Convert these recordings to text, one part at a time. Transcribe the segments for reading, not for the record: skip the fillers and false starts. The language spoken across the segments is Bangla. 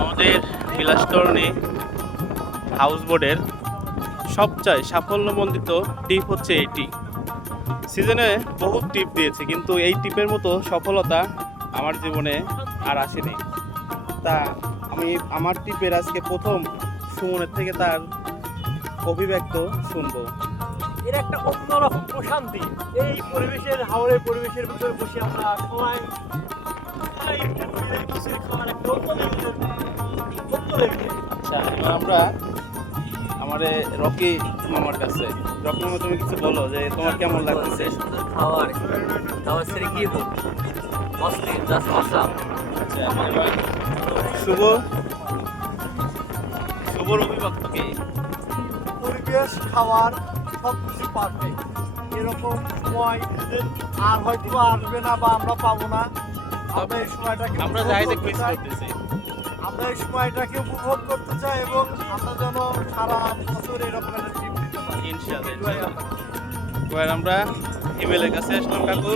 আমাদের বিলাসতরণী হাউস বোটের সবচেয়ে সাফল্যমণ্ডিত টিপ হচ্ছে এইটি। সিজনে বহু টিপ দিয়েছে, কিন্তু এই টিপের মতো সফলতা আমার জীবনে আর আসেনি। তা আমি আমার টিপের আজকে প্রথম সুমনের থেকে তার অভিব্যক্ত শুনবো। এর একটা অন্যরকম প্রশান্তি, এই পরিবেশের হাওরের পরিবেশের ভিতরে বসে আমরা সবাই খাওয়ার একটা অন্য লেভেলের। আচ্ছা, এবার আমরা আমারে রকি মামার কাছে। রকি মামা, তুমি কিছু বলো যে তোমার কেমন লাগতেছে? খাওয়ার খাওয়ার সেরে কি হোক অস্থির জাস্ট অসাম। আচ্ছা, এবার শুভর অভিব্যক্ত কি? পরিবেশ, খাওয়ার সব কিছু পারফেক্ট। এরকম সময় আর হয়তো আসবে না বা আমরা পাবো না। আমরা এই সময়টাকে আমরা যাই যে মিস করতেছি। আমরা এই সময়টাকে উপভোগ করতে চাই এবং আমরা যেন সারা বছর এরকম একটা ট্রিপ দিতে পারি। ইনশাআল্লাহ। এবার আমরা ইমেলের কাছে আসলাম। কাকু,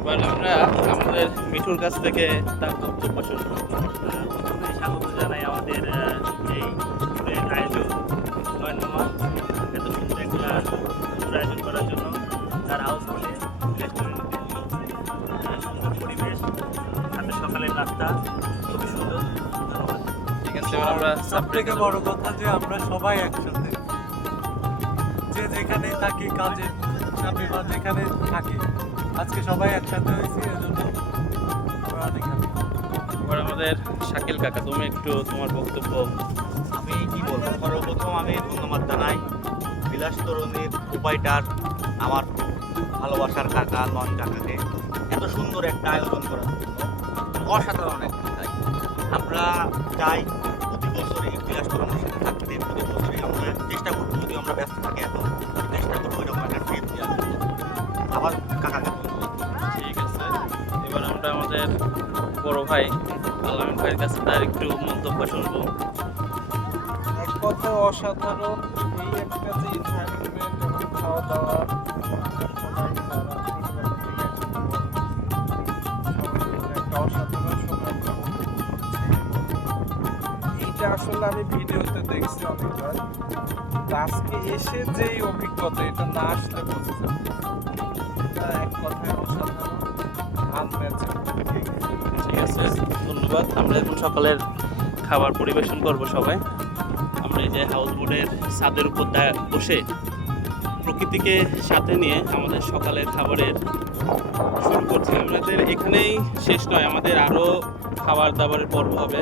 এবার আমরা আমাদের মিঠুর কাছ থেকে তার বক্তব্য শুনবো। স্বাগত জানাই আমাদের এই ট্যুরের আয়োজক নয়ন মামা, এত সুন্দর একটা ট্যুর আয়োজন করার জন্য। তার হাউস বোটে রেস্টুরেন্টে সুন্দর পরিবেশ, সাথে সকালের নাস্তা খুবই সুন্দর। ধন্যবাদ। ঠিক আছে, এবার আমরা সব থেকে বড় কথা যে আমরা সবাই একসাথে, যে যেখানে থাকি কাজে চাপে বা যেখানে থাকি, আজকে সবাই একসাথে হয়েছি, এজন্য আমরা অনেক happy। এবার আমাদের শাকিল কাকা, তুমি একটু তোমার বক্তব্য। আমি কি বলবো, সর্বপ্রথম আমি ধন্যবাদ জানাই বিলাসতরণীর উপায়টার আমার ভালোবাসার কাকা নন কাকাকে এত সুন্দর একটা আয়োজন করার জন্য। অসাধারণ একটা তাই আমরা চাই প্রতি বছরই বিলাসতরণীর সাথে থাকতে, প্রতি বছরই আমরা চেষ্টা করবো, যদি আমরা ব্যস্ত থাকি এখন চেষ্টা করবো এরকম একটা ট্রিপ দেওয়ার জন্য। আবার কাকাকে ধন্যবাদ। ঠিক আছে, এবার আমরা আমাদের বড় ভাই আলামিন ভাইয়ের কাছে তার একটু মন্তব্য শুনবো। এক কথা অসাধারণ এই একটা যে এনভায়রনমেন্ট এবং খাওয়া দাওয়া সবাই তারা ছোটবেলা থেকে সবাই মিলে একটা অসাধারণ সময় আমরা উপভোগ করছি। এইটা আসলে আমি ভিডিওতে দেখছি অনেকবার, তা আজকে এসে যেই অভিজ্ঞতা, এটা না আসলে বোঝা যাবে না। এটা এক কথায় অসাধারণ, আনম্যাচেবল। ঠিক আছে, ধন্যবাদ। আমরা এখন সকালের খাবার পরিবেশন করব সবাই। আমরা এই যে হাউস বোটের ছাদের উপর বসে প্রকৃতিকে সাথে নিয়ে আমাদের সকালের খাবারের শুরু করছি। আমাদের এখানেই শেষ নয়, আমাদের আরও খাবার দাবারের পর্ব হবে।